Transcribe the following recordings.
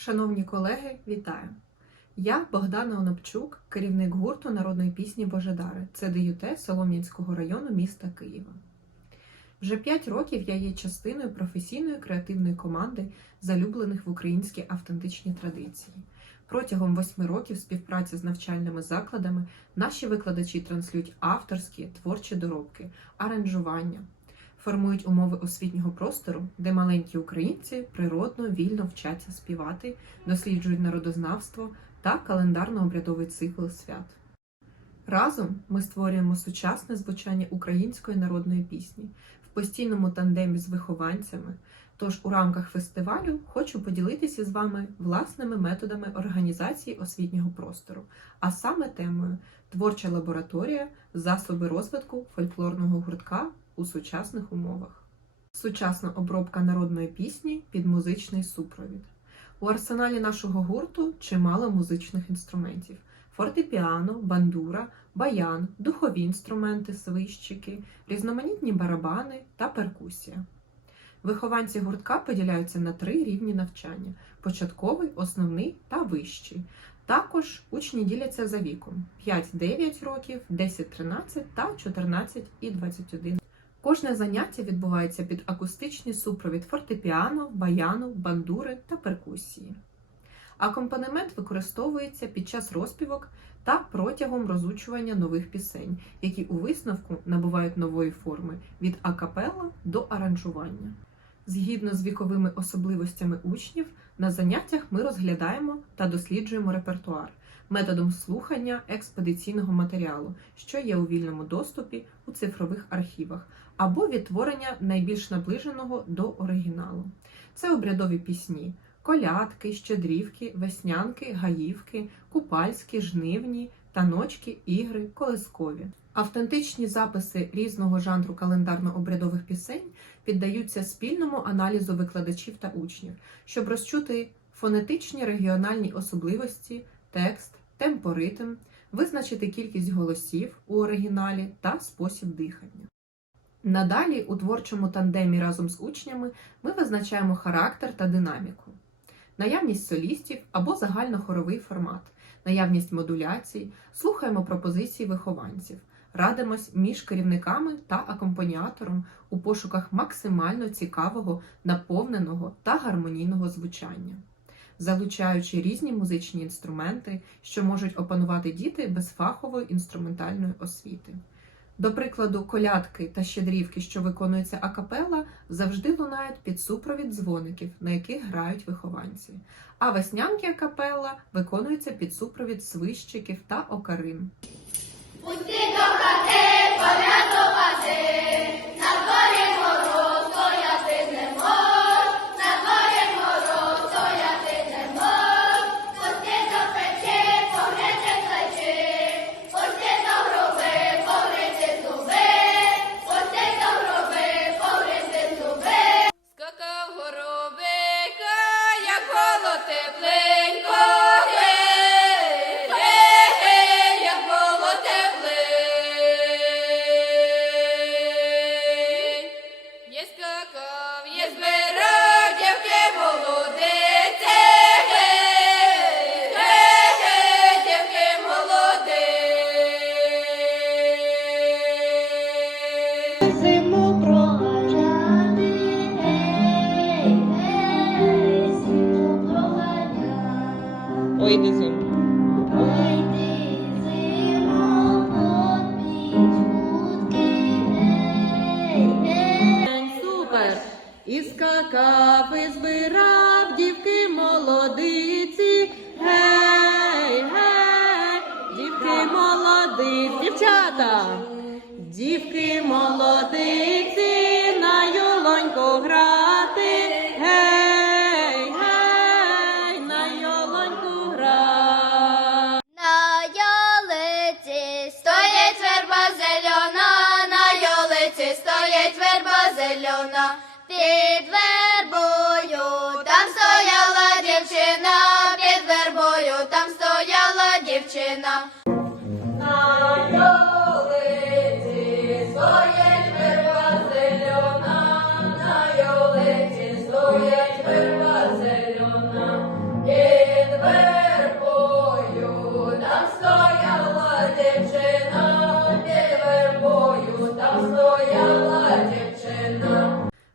Шановні колеги, вітаю! Я Богдана Онопчук, керівник гурту народної пісні Божедари. Це ДЮТ Солом'янського району міста Києва. Вже 5 років я є частиною професійної креативної команди залюблених в українські автентичні традиції. Протягом восьми років співпраці з навчальними закладами наші викладачі транслюють авторські творчі доробки, аранжування, формують умови освітнього простору, де маленькі українці природно, вільно вчаться співати, досліджують народознавство та календарно-обрядовий цикл свят. Разом ми створюємо сучасне звучання української народної пісні в постійному тандемі з вихованцями. Тож у рамках фестивалю хочу поділитися з вами власними методами організації освітнього простору, а саме темою творча лабораторія, засоби розвитку фольклорного гуртка у сучасних умовах. Сучасна обробка народної пісні під музичний супровід. У арсеналі нашого гурту чимало музичних інструментів: фортепіано, бандура, баян, духові інструменти, свищики, різноманітні барабани та перкусія. Вихованці гуртка поділяються на три рівні навчання: початковий, основний та вищий. Також учні діляться за віком: 5-9 років, 10-13 та 14 і 21. Кожне заняття відбувається під акустичний супровід фортепіано, баяну, бандури та перкусії. Акомпанемент використовується під час розпівок та протягом розучування нових пісень, які у висновку набувають нової форми від акапелла до аранжування. Згідно з віковими особливостями учнів, на заняттях ми розглядаємо та досліджуємо репертуар методом слухання експедиційного матеріалу, що є у вільному доступі у цифрових архівах, або відтворення найбільш наближеного до оригіналу. Це обрядові пісні, колядки, щедрівки, веснянки, гаївки, купальські, жнивні, таночки, ігри, колискові. Автентичні записи різного жанру календарно-обрядових пісень піддаються спільному аналізу викладачів та учнів, щоб розчути фонетичні регіональні особливості, текст, темпоритм, визначити кількість голосів у оригіналі та спосіб дихання. Надалі у творчому тандемі разом з учнями ми визначаємо характер та динаміку, наявність солістів або загальнохоровий формат, наявність модуляцій, слухаємо пропозиції вихованців, радимось між керівниками та акомпаніатором у пошуках максимально цікавого, наповненого та гармонійного звучання, залучаючи різні музичні інструменти, що можуть опанувати діти без фахової інструментальної освіти. До прикладу, колядки та щедрівки, що виконуються акапела, завжди лунають під супровід дзвоників, на яких грають вихованці. А веснянки акапелла виконуються під супровід свищиків та окарин. Пусти до хати,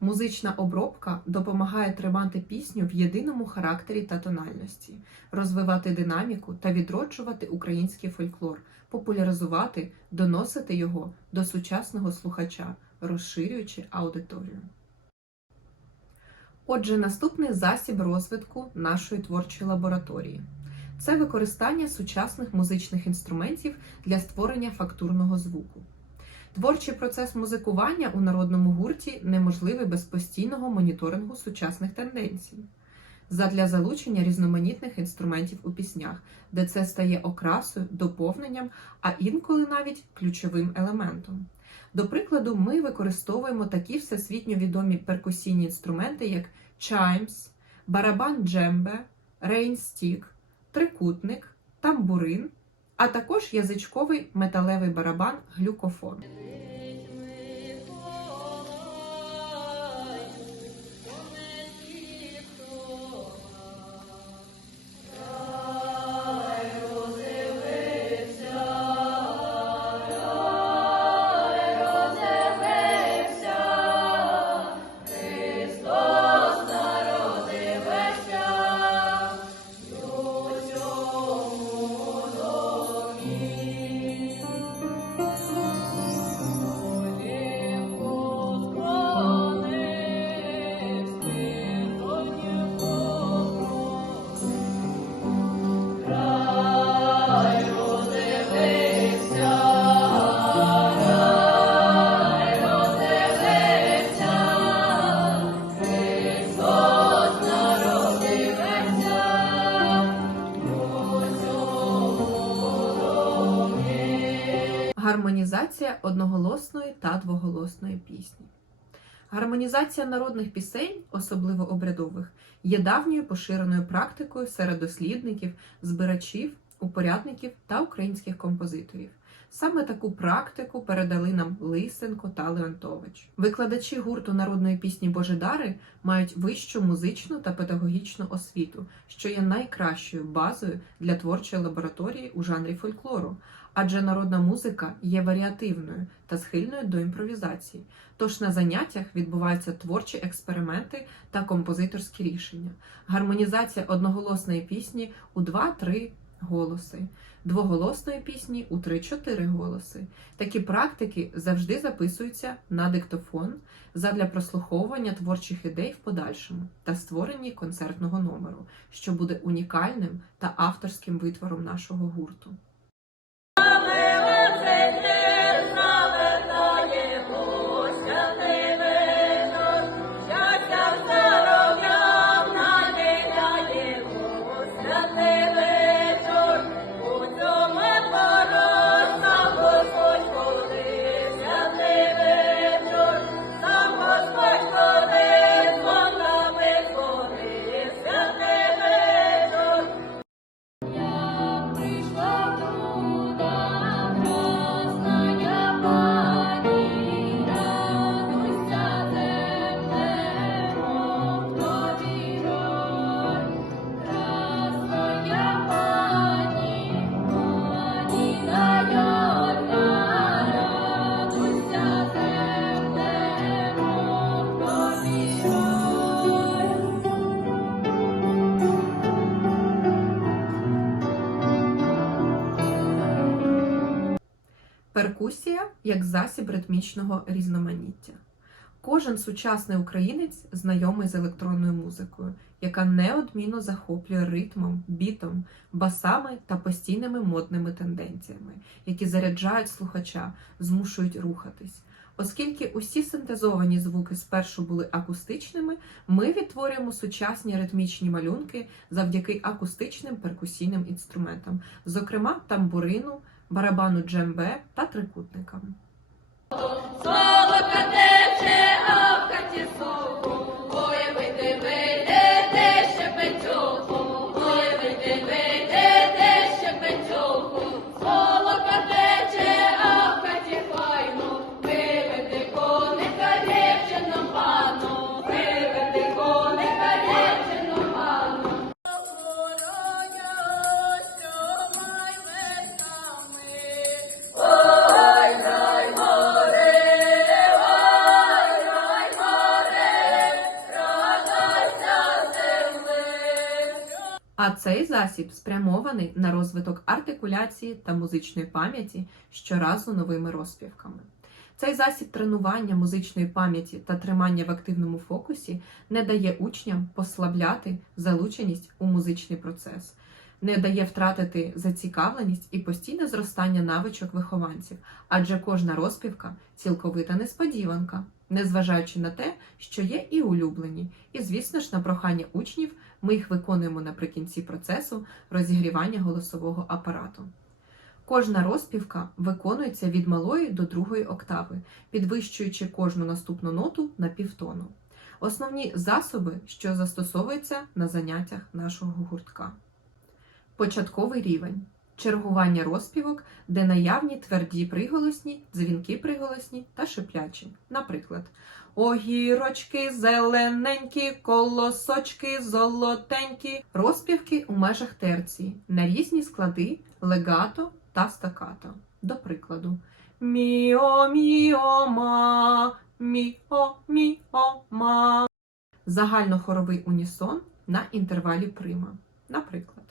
Музична обробка допомагає тримати пісню в єдиному характері та тональності, розвивати динаміку та відроджувати український фольклор, популяризувати, доносити його до сучасного слухача, розширюючи аудиторію. Отже, наступний засіб розвитку нашої творчої лабораторії це використання сучасних музичних інструментів для створення фактурного звуку. Творчий процес музикування у народному гурті неможливий без постійного моніторингу сучасних тенденцій. Задля залучення різноманітних інструментів у піснях, де це стає окрасою, доповненням, а інколи навіть ключовим елементом. До прикладу, ми використовуємо такі всесвітньо відомі перкусійні інструменти, як чаймс, барабан джембе, рейнстік, трикутник, тамбурин, а також язичковий металевий барабан глюкофон. Гармонізація одноголосної та двоголосної пісні. Гармонізація народних пісень, особливо обрядових, є давньою поширеною практикою серед дослідників, збирачів, упорядників та українських композиторів. Саме таку практику передали нам Лисенко та Леонтович. Викладачі гурту народної пісні Божедари мають вищу музичну та педагогічну освіту, що є найкращою базою для творчої лабораторії у жанрі фольклору, адже народна музика є варіативною та схильною до імпровізації. Тож на заняттях відбуваються творчі експерименти та композиторські рішення, гармонізація одноголосної пісні у 2-3 голоси, двоголосної пісні у 3-4 голоси. Такі практики завжди записуються на диктофон задля прослуховування творчих ідей в подальшому та створенні концертного номеру, що буде унікальним та авторським витвором нашого гурту. Перкусія як засіб ритмічного різноманіття. Кожен сучасний українець знайомий з електронною музикою, яка неодмінно захоплює ритмом, бітом, басами та постійними модними тенденціями, які заряджають слухача, змушують рухатись. Оскільки усі синтезовані звуки спершу були акустичними, ми відтворюємо сучасні ритмічні малюнки завдяки акустичним перкусійним інструментам, зокрема тамбурину, барабану джембе та трикутникам. Засіб спрямований на розвиток артикуляції та музичної пам'яті щоразу новими розпівками. Цей засіб тренування музичної пам'яті та тримання в активному фокусі не дає учням послабляти залученість у музичний процес, не дає втратити зацікавленість і постійне зростання навичок вихованців, адже кожна розпівка цілковита несподіванка, незважаючи на те, що є і улюблені, і, звісно ж, на прохання учнів ми їх виконуємо наприкінці процесу розігрівання голосового апарату. Кожна розпівка виконується від малої до другої октави, підвищуючи кожну наступну ноту на півтону. Основні засоби, що застосовуються на заняттях нашого гуртка. Початковий рівень чергування розпівок, де наявні тверді приголосні, дзвінки приголосні та шиплячі. Наприклад, огірочки зелененькі, колосочки золотенькі, розпівки у межах терції на різні склади, легато та стакато. До прикладу, міо міо ма, міо міо ма. Загальнохоровий унісон на інтервалі прима. Наприклад.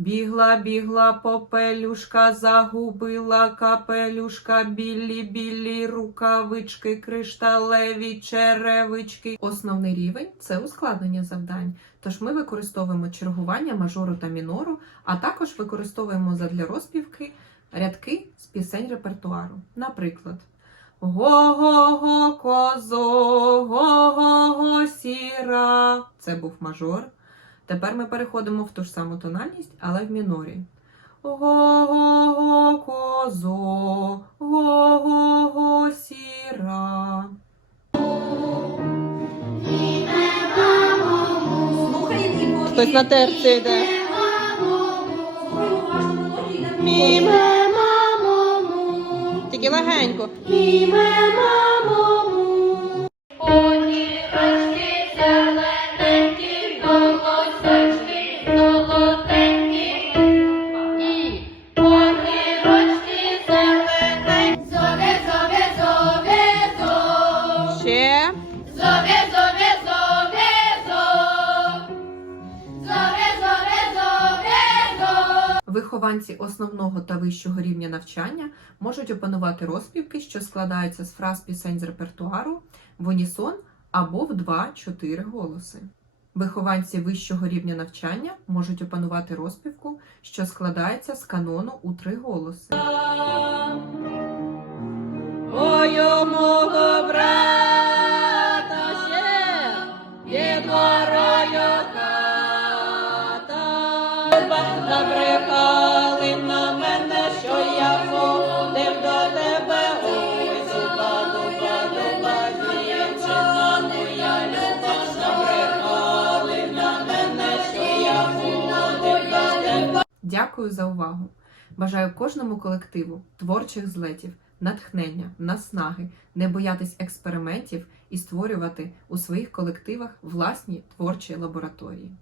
Бігла, бігла попелюшка, загубила капелюшка, білі, білі рукавички, кришталеві черевички. Основний рівень це ускладнення завдань. Тож ми використовуємо чергування мажору та мінору, а також використовуємо задля розпівки рядки з пісень репертуару. Наприклад, Го-го-го, козо, го-го-го, сіра. Це був мажор. Тепер ми переходимо в ту ж саму тональність, але в мінорі. Го-го-го, козо, го-го-го, сіра. Хтось на терці йде. Міме мамому. Тільки легенько. Міме мамому. Вищого рівня навчання можуть опанувати розпівки, що складаються з фраз пісень з репертуару в унісон або в 2-4 голоси. Вихованці вищого рівня навчання можуть опанувати розпівку, що складається з канону у три голоси. Дякую за увагу! Бажаю кожному колективу творчих злетів, натхнення, наснаги, не боятись експериментів і створювати у своїх колективах власні творчі лабораторії.